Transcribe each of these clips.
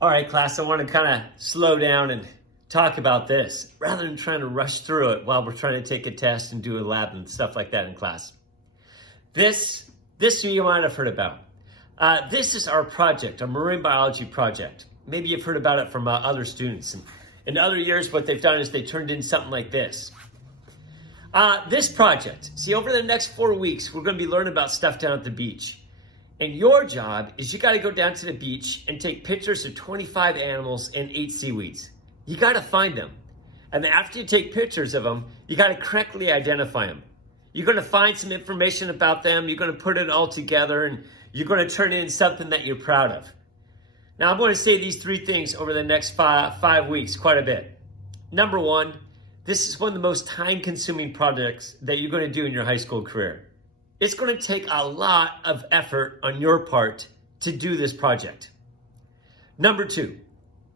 All right, class, I want to kind of slow down and talk about this rather than trying to rush through it while we're trying to take a test and do a lab and stuff like that in class. This you might have heard about. This is our project, our marine biology project. Maybe you've heard about it from other students. And in other years, what they've done is they turned in something like this. This project, see, over the next 4 weeks, we're going to be learning about stuff down at the beach. And your job is you got to go down to the beach and take pictures of 25 animals and 8 seaweeds. You got to find them. And then after you take pictures of them, you got to correctly identify them. You're going to find some information about them. You're going to put it all together and you're going to turn in something that you're proud of. Now, I'm going to say these 3 things over the next five weeks quite a bit. Number 1, this is one of the most time-consuming projects that you're going to do in your high school career. It's going to take a lot of effort on your part to do this project. Number 2,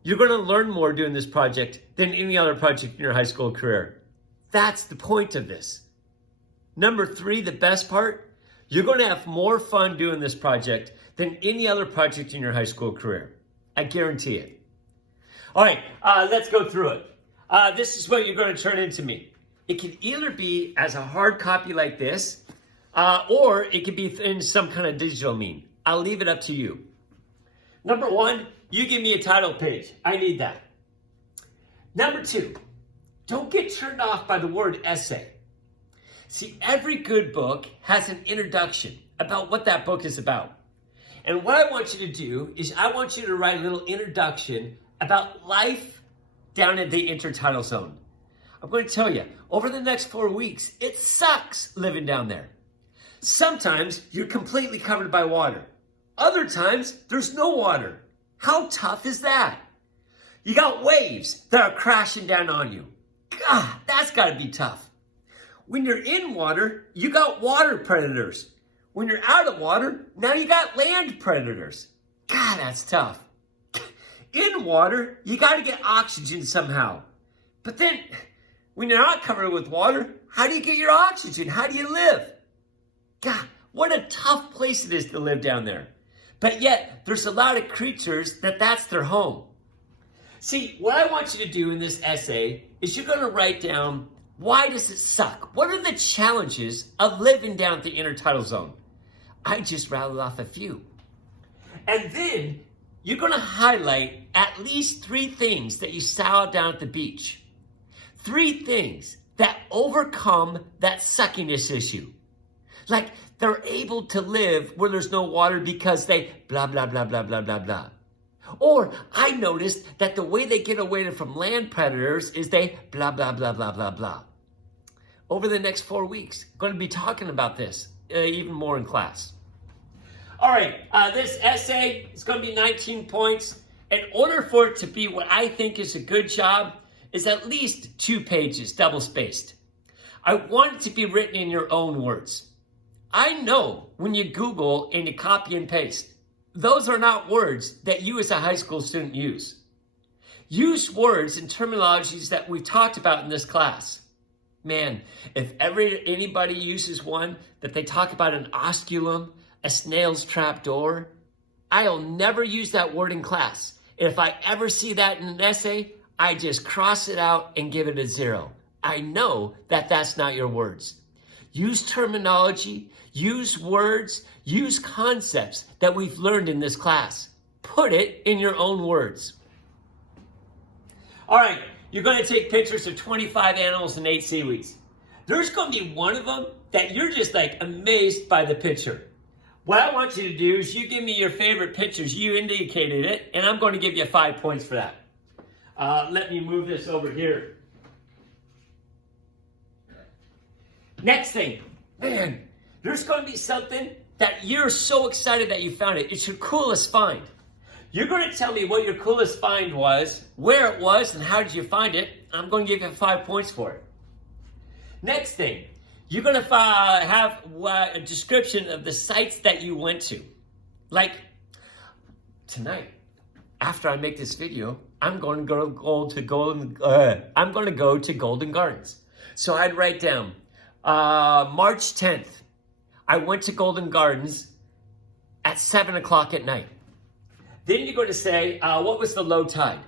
you're going to learn more doing this project than any other project in your high school career. That's the point of this. Number 3, the best part, you're going to have more fun doing this project than any other project in your high school career. I guarantee it. All right, let's go through it. This is what you're going to turn into me. It can either be as a hard copy like this, or it could be in some kind of digital meme. I'll leave it up to you. Number 1, you give me a title page. I need that. Number 2, don't get turned off by the word essay. See, every good book has an introduction about what that book is about. And what I want you to do is I want you to write a little introduction about life down at the intertidal zone. I'm going to tell you, over the next 4 weeks, it sucks living down there. Sometimes you're completely covered by water. Other times, there's no water. How tough is that? You got waves that are crashing down on you. God, that's got to be tough. When you're in water, you got water predators. When you're out of water, now you got land predators. God, that's tough. In water, you got to get oxygen somehow. But then, when you're not covered with water, how do you get your oxygen? How do you live? God, what a tough place it is to live down there. But yet, there's a lot of creatures that's their home. See, what I want you to do in this essay is you're going to write down, why does it suck? What are the challenges of living down at the intertidal zone? I just rattled off a few. And then you're going to highlight at least 3 things that you saw down at the beach. 3 things that overcome that suckiness issue. Like they're able to live where there's no water because they blah, blah, blah, blah, blah, blah, blah. Or I noticed that the way they get away from land predators is they blah, blah, blah, blah, blah, blah. Over the next 4 weeks, I'm going to be talking about this even more in class. All right, this essay is going to be 19 points. In order for it to be what I think is a good job, is at least 2 pages, double-spaced. I want it to be written in your own words. I know when you Google and you copy and paste, those are not words that you as a high school student use. Use words and terminologies that we've talked about in this class. Man, if anybody uses one that they talk about an osculum, a snail's trap door, I'll never use that word in class. If I ever see that in an essay, I just cross it out and give it a 0. I know that that's not your words. Use terminology, use words, use concepts that we've learned in this class. Put it in your own words. All right, you're going to take pictures of 25 animals and 8 seaweeds. There's going to be one of them that you're just like amazed by the picture. What I want you to do is you give me your favorite pictures. You indicated it, and I'm going to give you 5 points for that. Let me move this over here. Next thing, man, there's going to be something that you're so excited that you found it. It's your coolest find. You're going to tell me what your coolest find was, where it was, and how did you find it. I'm going to give you 5 points for it. Next thing, you're going to have a description of the sites that you went to. Like tonight, after I make this video, I'm going to go to Golden Gardens. So I'd write down March 10th. I went to Golden Gardens at 7 o'clock at night. Then you're going to say, what was the low tide?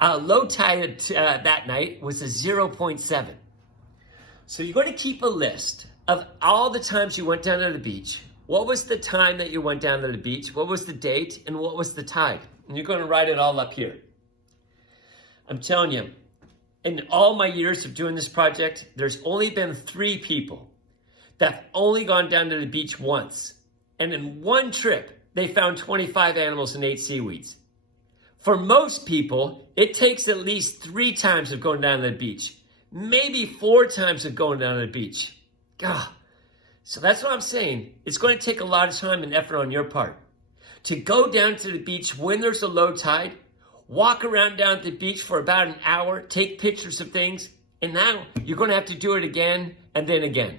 Low tide that night was a 0.7. So you're going to keep a list of all the times you went down to the beach. What was the time that you went down to the beach? What was the date? And what was the tide? And you're going to write it all up here. I'm telling you, in all my years of doing this project, there's only been 3 people that have only gone down to the beach once. And in one trip, they found 25 animals and 8 seaweeds. For most people, it takes at least 3 times of going down to the beach, maybe 4 times of going down to the beach. God. So that's what I'm saying. It's going to take a lot of time and effort on your part to go down to the beach when there's a low tide, walk around down at the beach for about an hour, take pictures of things, and now you're going to have to do it again and then again.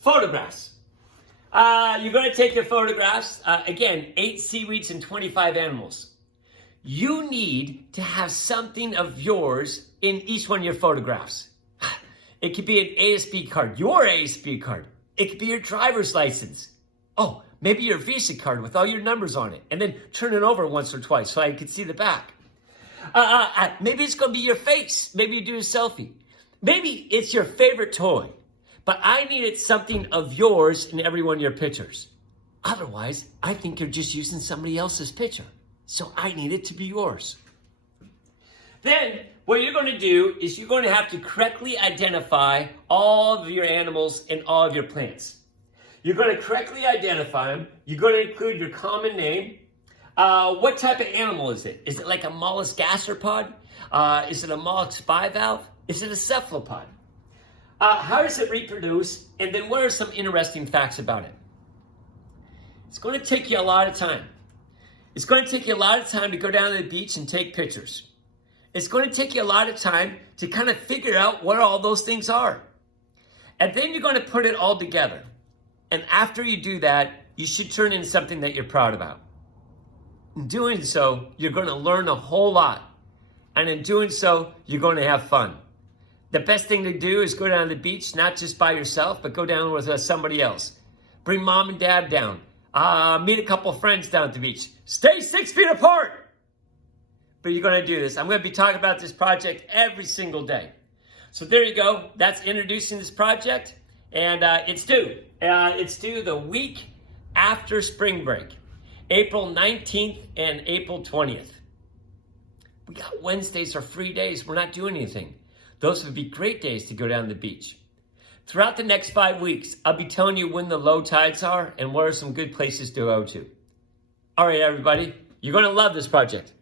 Photographs. You're going to take your photographs. Again, 8 seaweeds and 25 animals. You need to have something of yours in each one of your photographs. It could be an ASB card, your ASB card. It could be your driver's license. Oh, maybe your Visa card with all your numbers on it. And then turn it over once or twice so I can see the back. Maybe it's going to be your face. Maybe you do a selfie. Maybe it's your favorite toy. But I needed something of yours in every one of your pictures. Otherwise, I think you're just using somebody else's picture. So I need it to be yours. Then, what you're going to do is you're going to have to correctly identify all of your animals and all of your plants. You're going to correctly identify them. You're going to include your common name. What type of animal is it? Is it like a mollusk gastropod? Is it a mollusk bivalve? Is it a cephalopod? How does it reproduce? And then what are some interesting facts about it? It's going to take you a lot of time. It's going to take you a lot of time to go down to the beach and take pictures. It's going to take you a lot of time to kind of figure out what all those things are. And then you're going to put it all together. And after you do that, you should turn in something that you're proud about. In doing so, you're going to learn a whole lot. And in doing so, you're going to have fun. The best thing to do is go down to the beach, not just by yourself, but go down with somebody else. Bring mom and dad down. Meet a couple friends down at the beach. Stay 6 feet apart. But you're going to do this. I'm going to be talking about this project every single day. So there you go. That's introducing this project. And it's due. It's due the week after spring break. April 19th and April 20th. We got Wednesdays are free days. We're not doing anything. Those would be great days to go down to the beach. Throughout the next 5 weeks, I'll be telling you when the low tides are and what are some good places to go to. All right, everybody. You're going to love this project.